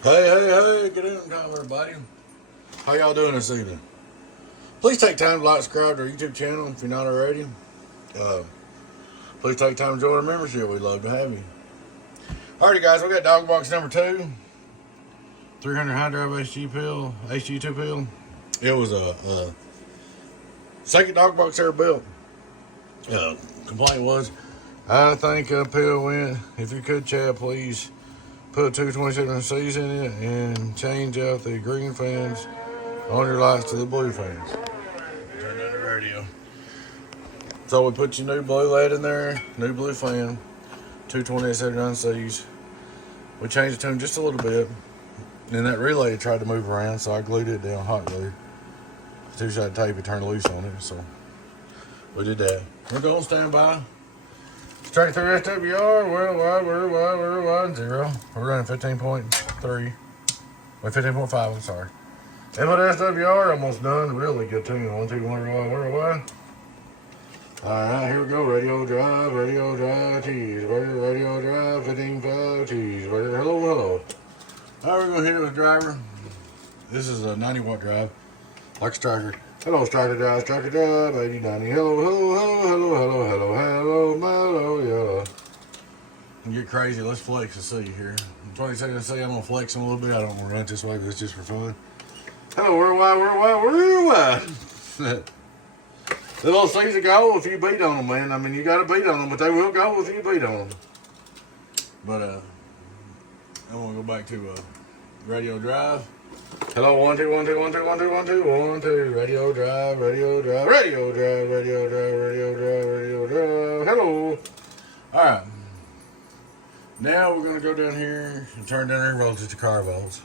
Hey, good evening time, everybody. How y'all doing this evening? Please take time to like, subscribe to our YouTube channel if you're not already. Please take time to join our membership. We'd love to have you. Alrighty, guys, we got dog box number 2. 300 high drive HG2 pill. It was a second dog box ever built. Complaint was, I think a pill went. If you could, Chad, please put 227C's in it and change out the green fans on your lights to the blue fans. Turn on the radio. So we put your new blue LED in there, new blue fan, 22879C's. We changed the tune just a little bit. And that relay tried to move around, so I glued it down, hot glue. Two-shot tape, it turned loose on it, so we did that. We're going standby. Straight through SWR, we're wide, 0. We're running 15.3. Wait, 15.5, I'm sorry. Input SWR, almost done. Really good tune. 1, 2, 1, wide. Alright, here we go. Radio drive, cheeseburger, radio drive, 15.5, cheeseburger. Hello. Alright, we're going to hit it with driver. This is a 90-watt drive, like a striker. Hello, striker drive, 8090. Hello, mellow, yeah. Get crazy, let's flex and see here. 20 seconds to see, I'm going to flex them a little bit. I don't want to run it this way, but it's just for fun. Hello, worldwide. The little C's will go if you beat on them, man. I mean, you got to beat on them, but they will go if you beat on them. But, I'm going to go back to radio drive. Hello, 1, 2, 1, 2, 1, 2, 1, 2, 1, 2, 1, 2. Radio drive. Hello. All right. Now we're gonna go down here and turn down our voltage to car volts.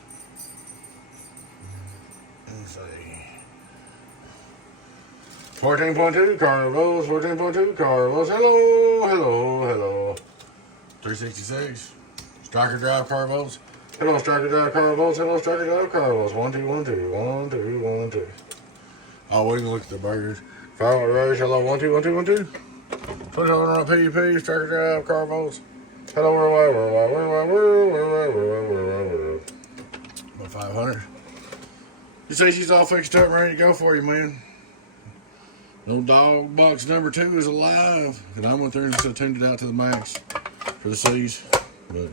Let's see. 14.2 car volts. 14.2 car volts. Hello. 366. Striker drive car volts. Hello, striker drive car volts. Hello, striker drive car volts. 1, 2, 1, 2. 1, 2, 1, 2. Oh, we can look at the burgers. Fire rush. Hello, 1, 2, 1, 2, 1, 2. Put on our PDP, striker drive car volts. Hello, worldwide. About 500. You say she's all fixed up and ready to go for you, man. No dog box number 2 is alive. And I went there and just tuned it out to the max for the C's. But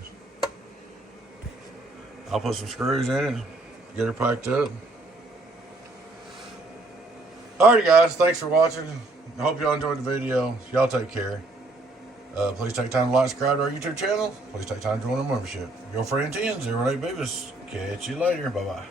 I'll put some screws in it, get her packed up. Alrighty, guys, thanks for watching. I hope y'all enjoyed the video. Y'all take care. Please take time to like, subscribe to our YouTube channel. Please take time to join our membership. Your friend 1008 Beavis. Catch you later. Bye-bye.